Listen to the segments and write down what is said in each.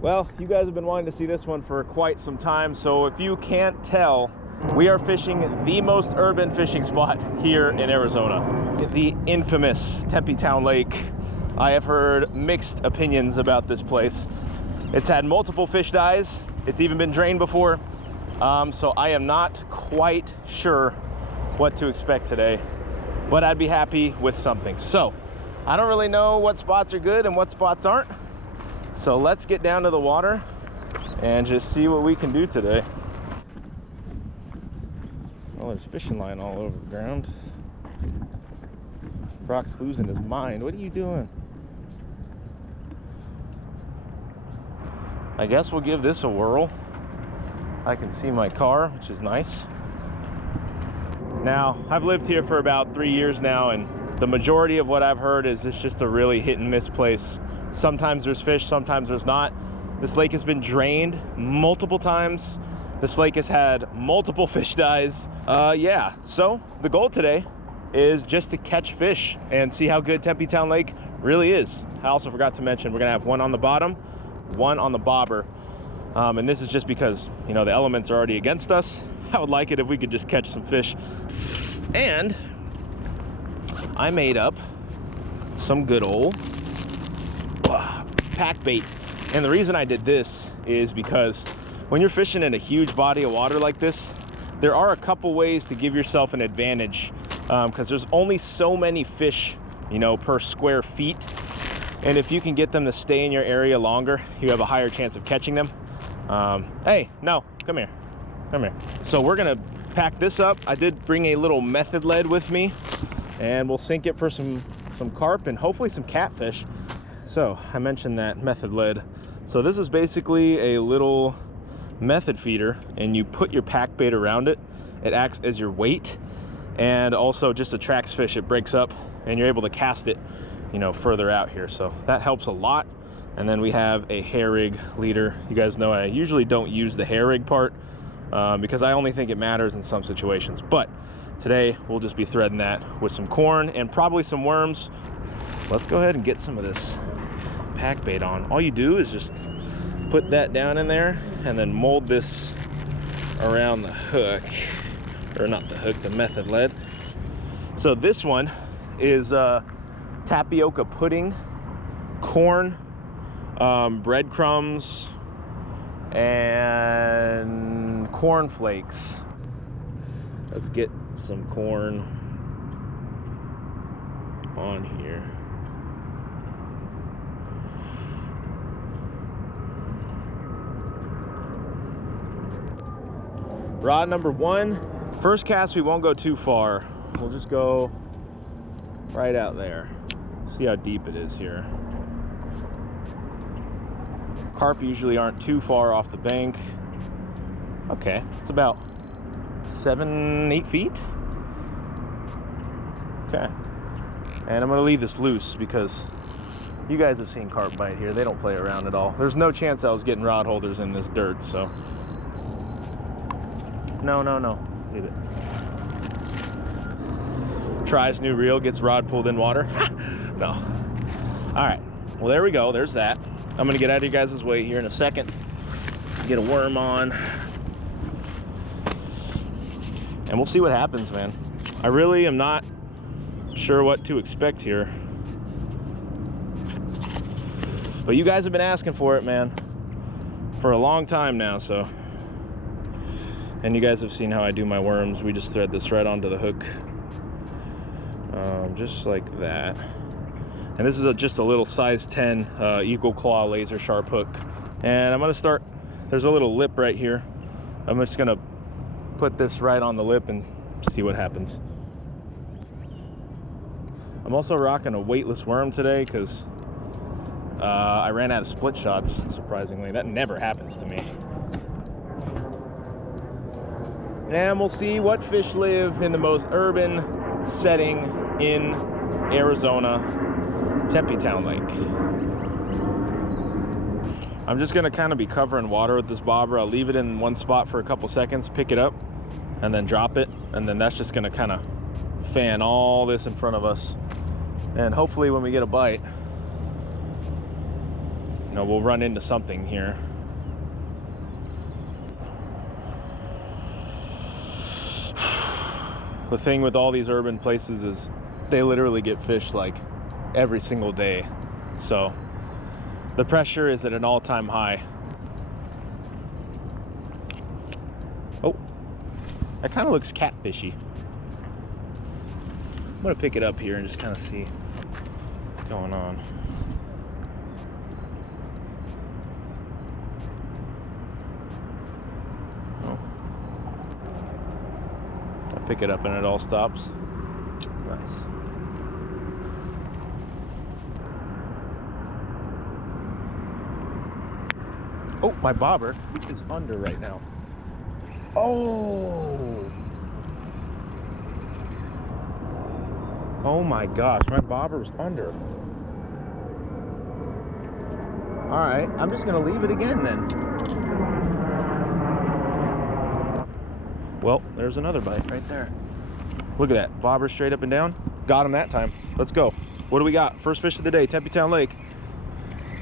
Well, you guys have been wanting to see this one for quite some time, so if you can't tell, we are fishing the most urban fishing spot here in Arizona, the infamous Tempe Town Lake. I have heard mixed opinions about this place. It's had multiple fish dies. It's even been drained before. So I am not quite sure what to expect today, but I'd be happy with something. So I don't really know what spots are good and what spots aren't. So let's get down to the water and just see what we can do today. Well, there's fishing line all over the ground. Brock's losing his mind. What are you doing? I guess we'll give this a whirl. I can see my car, which is nice. Now, I've lived here for about 3 years now, and the majority of what I've heard is it's just a really hit and miss place. Sometimes there's fish, sometimes there's not. This lake has been drained multiple times. This lake has had multiple fish dies. Yeah, so the goal today is just to catch fish and see how good Tempe Town Lake really is. I also forgot to mention, we're gonna have one on the bottom, one on the bobber. And this is just because, you know, the elements are already against us. I would like it if we could just catch some fish. And I made up some good old pack bait. And the reason I did this is because when you're fishing in a huge body of water like this, there are a couple ways to give yourself an advantage, because there's only so many fish, you know, per square feet. And if you can get them to stay in your area longer, you have a higher chance of catching them. Hey, no, come here. Come here. So we're gonna pack this up. I did bring a little method lead with me, and we'll sink it for some carp and hopefully some catfish. So I mentioned that method lead. So this is basically a little method feeder, and you put your pack bait around it. It acts as your weight and also just attracts fish. It breaks up and you're able to cast it, you know, further out here. So that helps a lot. And then we have a hair rig leader. You guys know I usually don't use the hair rig part because I only think it matters in some situations. But today we'll just be threading that with some corn and probably some worms. Let's go ahead and get some of this pack bait on. All you do is just put that down in there and then mold this around the hook, or not the hook, the method lead. So this one is tapioca pudding, corn, breadcrumbs, and corn flakes. Let's get some corn on here. Rod number one. First cast, we won't go too far. We'll just go right out there. See how deep it is here. Carp usually aren't too far off the bank. Okay, it's about 7-8 feet. Okay, and I'm gonna leave this loose because you guys have seen carp bite here. They don't play around at all. There's no chance I was getting rod holders in this dirt, so. No, leave it. Tries new reel, gets rod pulled in water. No. All right, well, there we go, there's that. I'm gonna get out of you guys' way here in a second, get a worm on, and we'll see what happens, man. I really am not sure what to expect here, but you guys have been asking for it, man, for a long time now, so. And you guys have seen how I do my worms. We just thread this right onto the hook, just like that. And this is just a little size 10 Eagle Claw laser sharp hook. And I'm gonna start, there's a little lip right here. I'm just gonna put this right on the lip and see what happens. I'm also rocking a weightless worm today because I ran out of split shots, surprisingly. That never happens to me. And we'll see what fish live in the most urban setting in Arizona, Tempe Town Lake. I'm just gonna kind of be covering water with this bobber. I'll leave it in one spot for a couple seconds, pick it up, and then drop it. And then that's just gonna kind of fan all this in front of us. And hopefully when we get a bite, you know, we'll run into something here. The thing with all these urban places is they literally get fished like every single day. So the pressure is at an all-time high. Oh, that kind of looks catfishy. I'm gonna pick it up here and just kind of see what's going on. Oh, I pick it up and it all stops. Nice. Oh, my bobber is under right now. Oh! Oh my gosh, my bobber was under. All right, I'm just gonna leave it again then. Well, there's another bite right there. Look at that, bobber straight up and down. Got him that time. Let's go. What do we got? First fish of the day, Tempe Town Lake.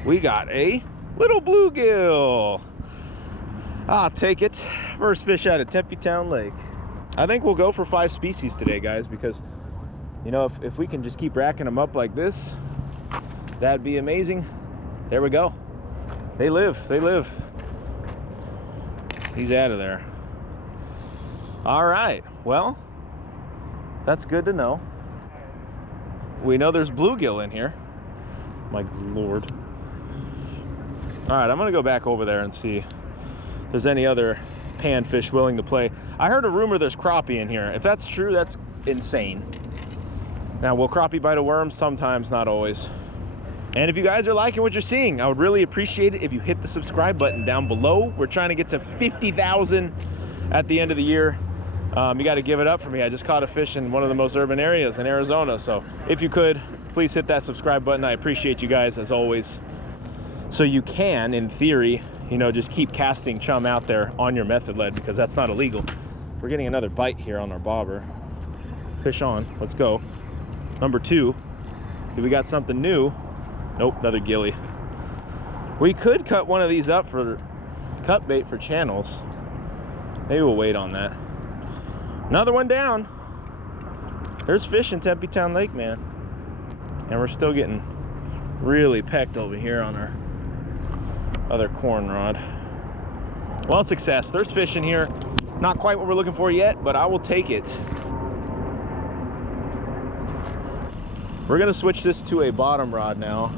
We got a little bluegill. I'll take it. First fish out of Tempe Town Lake. I think we'll go for 5 species today, guys, because you know, if we can just keep racking them up like this, that'd be amazing. There we go. They live, they live. He's out of there. All right, well, that's good to know. We know there's bluegill in here. My Lord. All right, I'm gonna go back over there and see if there's any other panfish willing to play. I heard a rumor there's crappie in here. If that's true, that's insane. Now, will crappie bite a worm? Sometimes, not always. And if you guys are liking what you're seeing, I would really appreciate it if you hit the subscribe button down below. We're trying to get to 50,000 at the end of the year. You got to give it up for me. I just caught a fish in one of the most urban areas in Arizona. So if you could, please hit that subscribe button. I appreciate you guys as always. So you can, in theory, you know, just keep casting chum out there on your method lead because that's not illegal. We're getting another bite here on our bobber. Fish on, let's go. Number 2, do we got something new? Nope, another gilly. We could cut one of these up for cut bait for channels. Maybe we'll wait on that. Another one down. There's fish in Tempe Town Lake, man. And we're still getting really pecked over here on our other corn rod. Well, success. There's fish in here. Not quite what we're looking for yet, but I will take it. We're gonna switch this to a bottom rod now.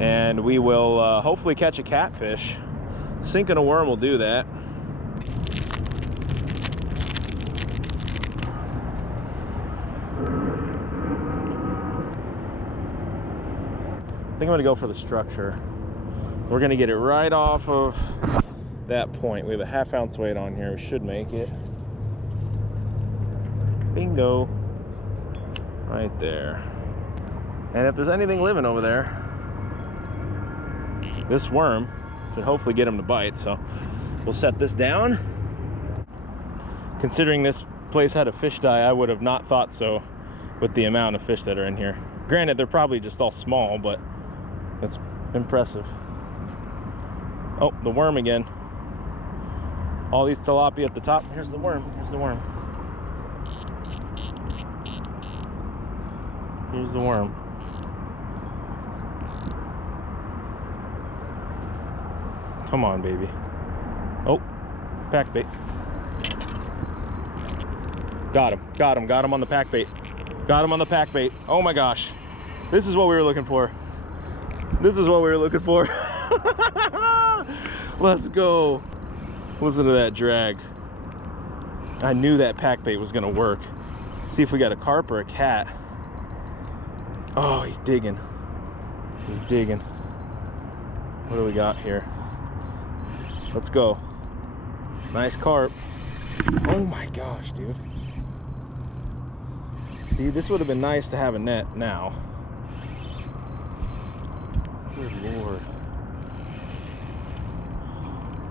And we will hopefully catch a catfish. Sinking a worm will do that. I think I'm gonna go for the structure. We're gonna get it right off of that point. We have a 1/2 ounce weight on here. We should make it. Bingo. Right there. And if there's anything living over there, this worm should hopefully get him to bite. So we'll set this down. Considering this place had a fish dye, I would have not thought so with the amount of fish that are in here. Granted, they're probably just all small, but it's impressive. Oh, the worm again. All these tilapia at the top. Here's the worm. Here's the worm. Here's the worm. Come on, baby. Oh, pack bait. Got him, got him, got him on the pack bait. Got him on the pack bait. Oh my gosh. This is what we were looking for. This is what we were looking for. Let's go. Listen to that drag. I knew that pack bait was gonna work. See if we got a carp or a cat. Oh, he's digging. He's digging. What do we got here? Let's go. Nice carp. Oh my gosh, dude. See, this would have been nice to have a net now. Good Lord.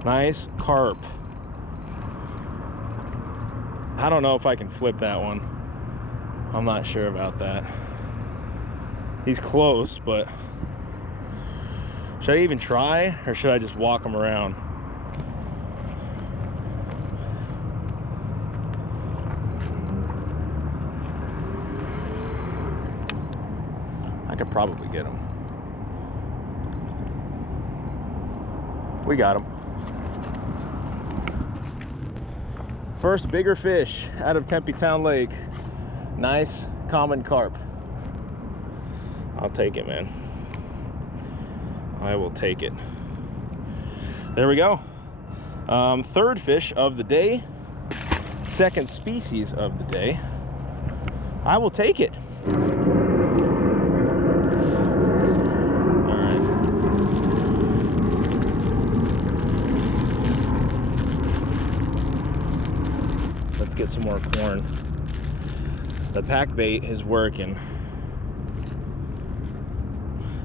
Nice carp. I don't know if I can flip that one. I'm not sure about that. He's close, but Should I even try, or should I just walk them around? I could probably get them. We got them. First bigger fish out of Tempe Town Lake. Nice common carp. I'll take it, man. I will take it. There we go. Third fish of the day. Second species of the day. I will take it. All right. Let's get some more corn. The pack bait is working.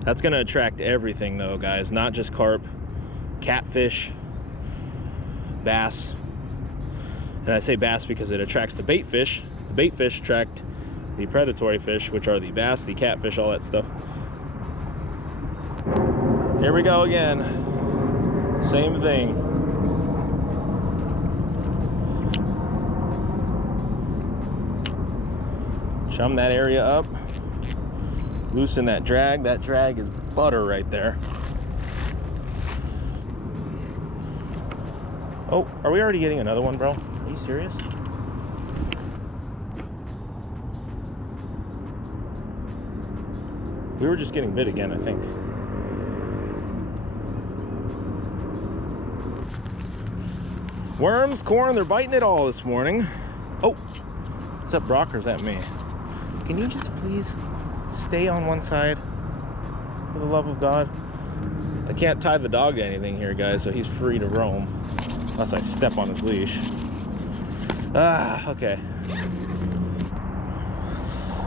That's gonna attract everything though, guys, not just carp, catfish, bass. And I say bass because it attracts the bait fish. The bait fish attract the predatory fish, which are the bass, the catfish, all that stuff. Here we go again. Same thing. Chum that area up. Loosen that drag. That drag is butter right there. Oh, are we already getting another one, bro? Are you serious? We were just getting bit again, I think. Worms, corn, they're biting it all this morning. Oh, is that Brock or is that me? Can you just please stay on one side, for the love of God? I can't tie the dog to anything here, guys, so he's free to roam unless I step on his leash. Ah, okay.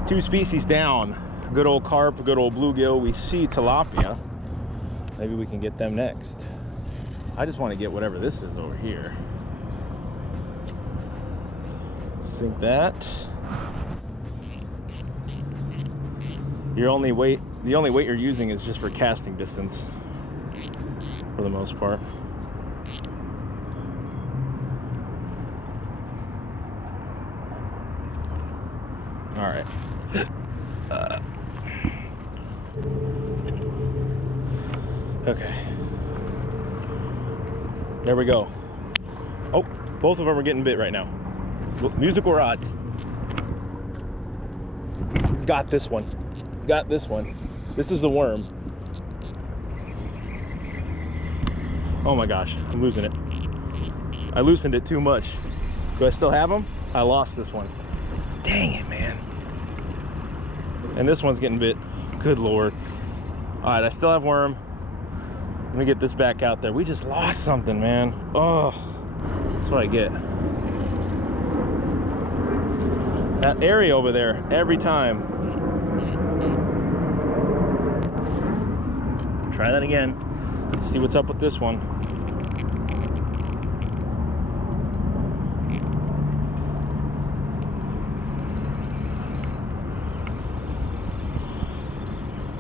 2 species down. Good old carp, good old bluegill. We see tilapia. Maybe we can get them next. I just want to get whatever this is over here. Sink that. The only weight you're using is just for casting distance, for the most part. All right. Okay. There we go. Oh, both of them are getting bit right now. Musical rods. Got this one. Got this one. This is the worm. Oh my gosh, I'm losing it. I loosened it too much. Do I still have them? I lost this one. Dang it, man. And this one's getting bit. Good Lord. All right, I still have worm. Let me get this back out there. We just lost something, man. Oh, that's what I get. That area over there, every time. Try that again. Let's see what's up with this one.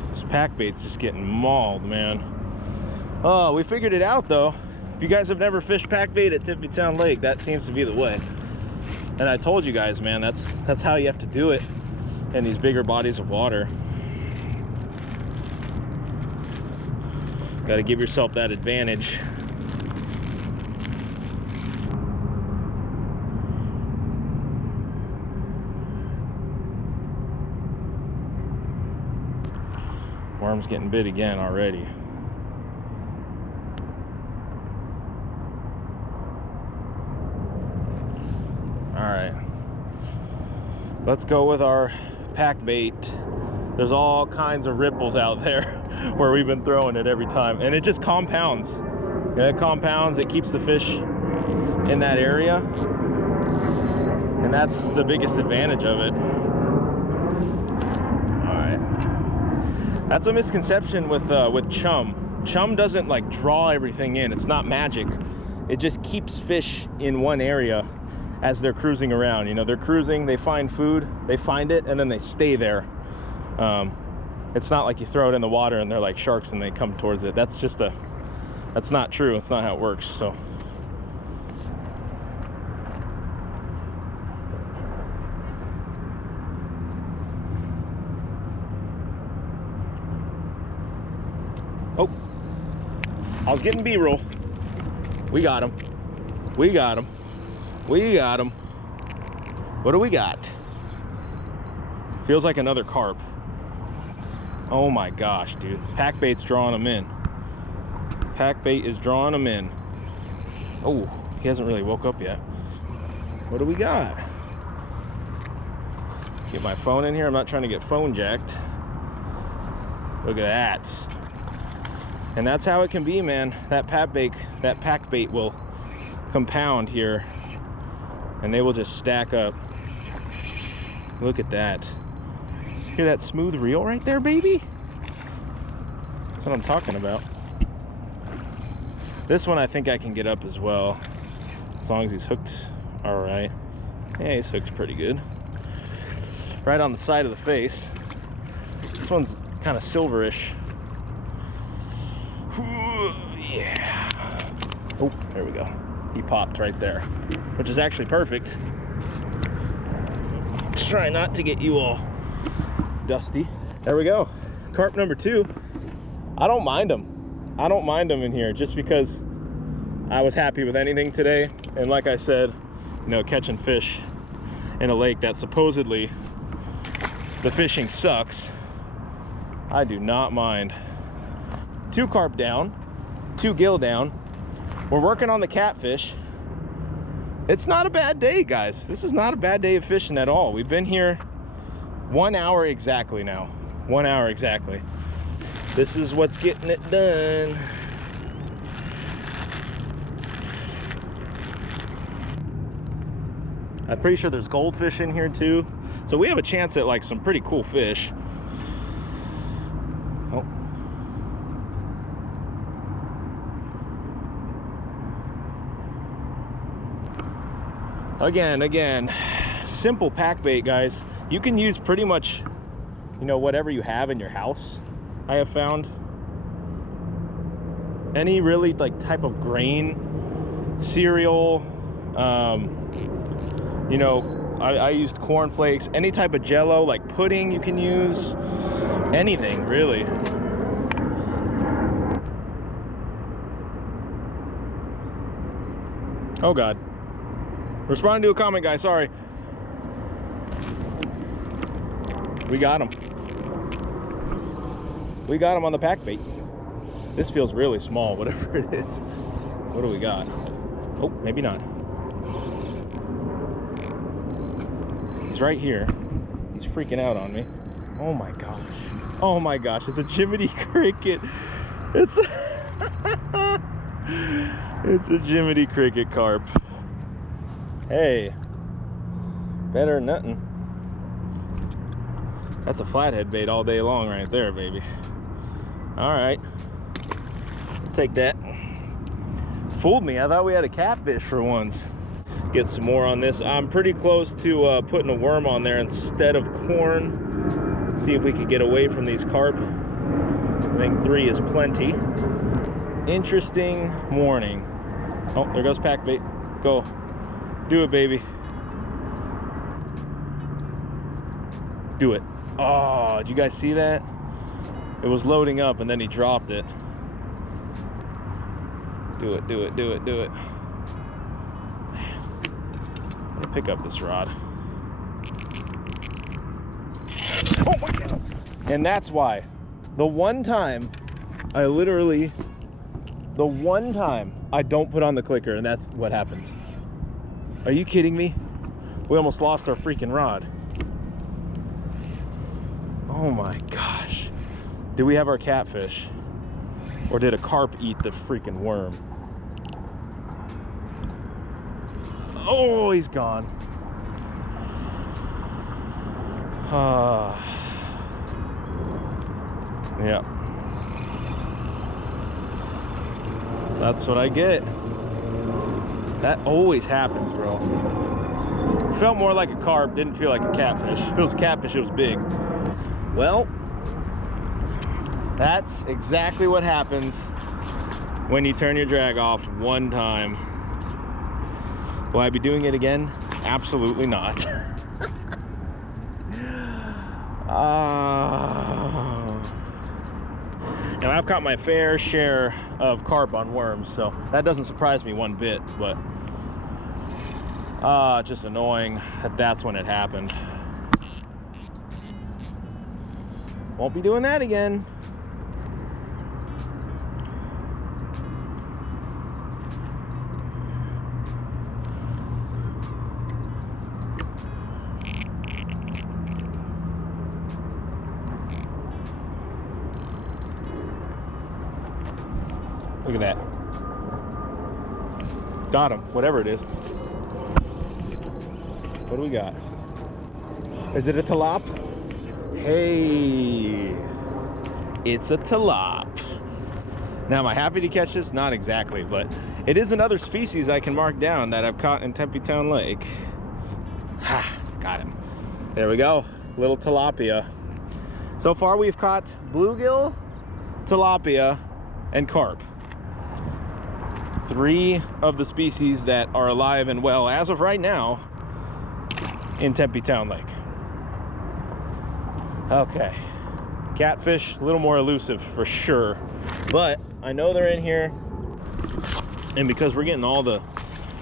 This pack bait's just getting mauled, man. Oh, we figured it out though. If you guys have never fished pack bait at Tempe Town Lake, that seems to be the way. And I told you guys, man, that's how you have to do it in these bigger bodies of water. Got to give yourself that advantage. Worm's getting bit again already. All right, let's go with our pack bait. There's all kinds of ripples out there where we've been throwing it every time, and it just compounds. Yeah, it compounds, it keeps the fish in that area, and that's the biggest advantage of it. All right, that's a misconception with chum. Chum doesn't like draw everything in. It's not magic. It just keeps fish in one area as they're cruising around. You know, they're cruising, they find food, they find it, and then they stay there. It's not like you throw it in the water and they're like sharks and they come towards it. That's just that's not true. It's not how it works. So oh, I was getting B-roll. We got him. We got him. We got him. What do we got? Feels like another carp. Oh my gosh, dude. Pack bait's drawing him in. Pack bait is drawing him in. Oh, he hasn't really woke up yet. What do we got? Get my phone in here. I'm not trying to get phone jacked. Look at that. And that's how it can be, man. That pack bait will compound here and they will just stack up. Look at that. Hear that smooth reel right there, baby? That's what I'm talking about. This one I think I can get up as well, as long as he's hooked all right. Yeah, he's hooked pretty good. Right on the side of the face. This one's kind of silverish. Yeah. Oh, there we go. He popped right there, which is actually perfect. Just try not to get you all dusty. There we go. Carp number 2. I don't mind them. I don't mind them in here just because I was happy with anything today. And like I said, you know, catching fish in a lake that supposedly the fishing sucks, I do not mind. 2 carp down, 2 gill down. We're working on the catfish. It's not a bad day, guys. This is not a bad day of fishing at all. We've been here 1 hour exactly now. 1 hour exactly. This is what's getting it done. I'm pretty sure there's goldfish in here too. So we have a chance at like some pretty cool fish. Oh. Again, simple pack bait, guys. You can use pretty much, you know, whatever you have in your house. I have found any really like type of grain, cereal, you know, I used cornflakes, any type of jello, like pudding you can use, anything really. Oh God. Responding to a comment, guys, sorry. We got him. We got him on the pack bait. This feels really small, whatever it is. What do we got? Oh, maybe not. He's right here. He's freaking out on me. Oh my gosh. Oh my gosh, it's a Jiminy Cricket. It's a it's a Jiminy Cricket carp. Hey, better than nothing. That's a flathead bait all day long right there, baby. All right, take that. Fooled me, I thought we had a catfish for once. Get some more on this. I'm pretty close to putting a worm on there instead of corn. See if we could get away from these carp. I think 3 is plenty. Interesting morning. Oh, there goes pack bait. Go. Do it, baby. Do it. Oh, did you guys see that? It was loading up and then he dropped it. Do it, do it, do it, do it. I'm gonna pick up this rod. Oh my God. And that's why. The one time I don't put on the clicker, and that's what happens. Are you kidding me? We almost lost our freaking rod. Oh my gosh. Did we have our catfish? Or did a carp eat the freaking worm? Oh, he's gone. Yeah. That's what I get. That always happens, bro. It felt more like a carp, didn't feel like a catfish. If it was a catfish, it was big. Well, That's exactly what happens when you turn your drag off one time. Will I be doing it again? Absolutely not. Now I've caught my fair share of carp on worms, so that doesn't surprise me one bit, but just annoying that that's when it happened. Won't be doing that again. Look at that. Got him, whatever it is. What do we got? Is it a tilap? Hey, it's a tilap. Now, am I happy to catch this? Not exactly, but it is another species I can mark down that I've caught in Tempe Town Lake. Ha, got him. There we go, little tilapia. So far we've caught bluegill, tilapia, and carp. 3 of the species that are alive and well as of right now in Tempe Town Lake. Okay, catfish, a little more elusive for sure, but I know they're in here, and because we're getting all the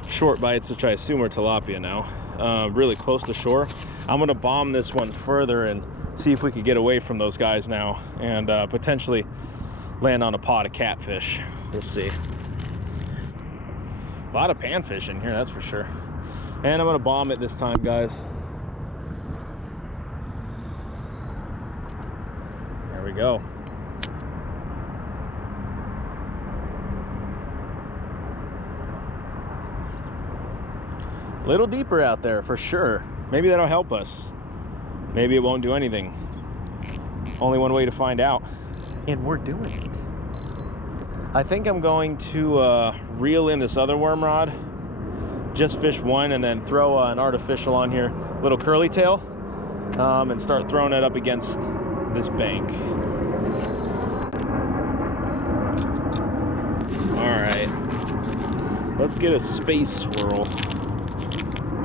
short bites, which I assume are tilapia now, really close to shore, I'm gonna bomb this one further and see if we could get away from those guys now and potentially land on a pot of catfish. We'll see. A lot of panfish in here, that's for sure. And I'm gonna bomb it this time, guys. There we go. A little deeper out there for sure. Maybe that'll help us. Maybe it won't do anything. Only one way to find out. And we're doing it. I think I'm going to reel in this other worm rod, just fish one, and then throw an artificial on here, little curly tail, and start throwing it up against this bank. All right, let's get a space swirl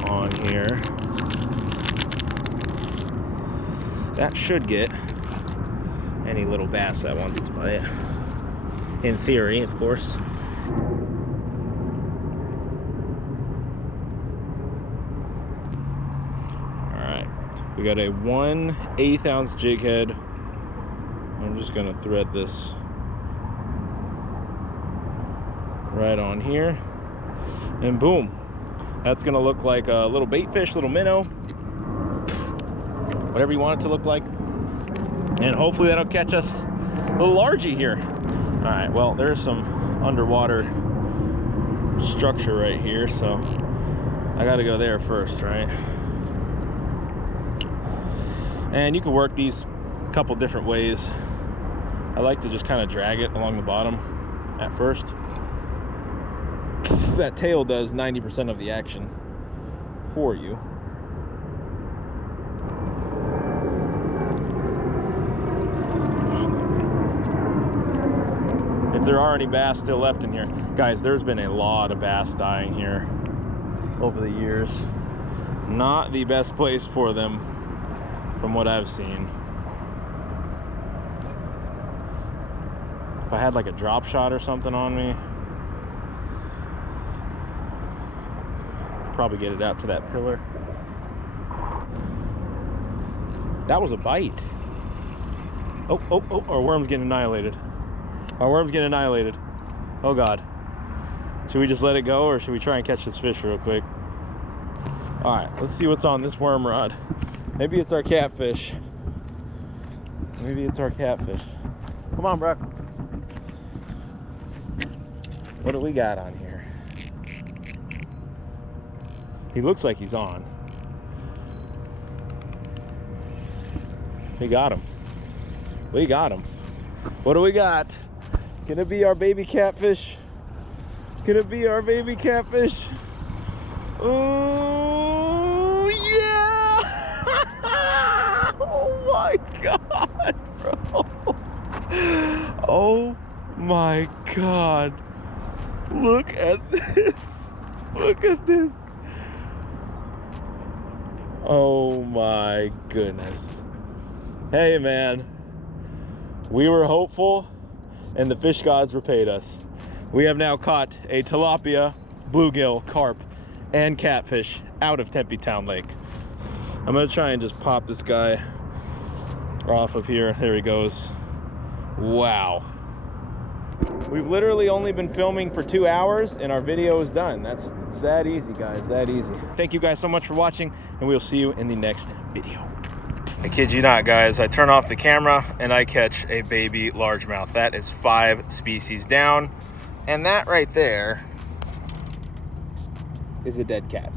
on here. That should get any little bass that wants to bite. In theory, of course. Alright, we got a 1/8 ounce jig head. I'm just gonna thread this right on here, and boom, that's gonna look like a little bait fish, little minnow, whatever you want it to look like, and hopefully that'll catch us a little largy here. All right, well, there's some underwater structure right here, so I got to go there first, right? And you can work these a couple different ways. I like to just kind of drag it along the bottom at first. That tail does 90% of the action for you. If there are any bass still left in here, guys, there's been a lot of bass dying here over the years. Not the best place for them from what I've seen. If I had like a drop shot or something on me, I'd probably get it out to that pillar. That was a bite. Oh, our worm's getting annihilated. Our worm's getting annihilated. Oh God. Should we just let it go, or should we try and catch this fish real quick? All right, let's see what's on this worm rod. Maybe it's our catfish. Maybe it's our catfish. Come on, bro. What do we got on here? He looks like he's on. We got him. We got him. What do we got? Can it be our baby catfish? Can it be our baby catfish? Oh, yeah! Oh my God, bro. Oh my God. Look at this. Look at this. Oh my goodness. Hey man, we were hopeful and the fish gods repaid us. We have now caught a tilapia, bluegill, carp, and catfish out of Tempe Town Lake. I'm gonna try and just pop this guy off of here. There he goes. Wow. We've literally only been filming for 2 hours and our video is done. It's that easy, guys, that easy. Thank you guys so much for watching and we'll see you in the next video. I kid you not, guys, I turn off the camera and I catch a baby largemouth. That is 5 species down. And that right there is a dead cat.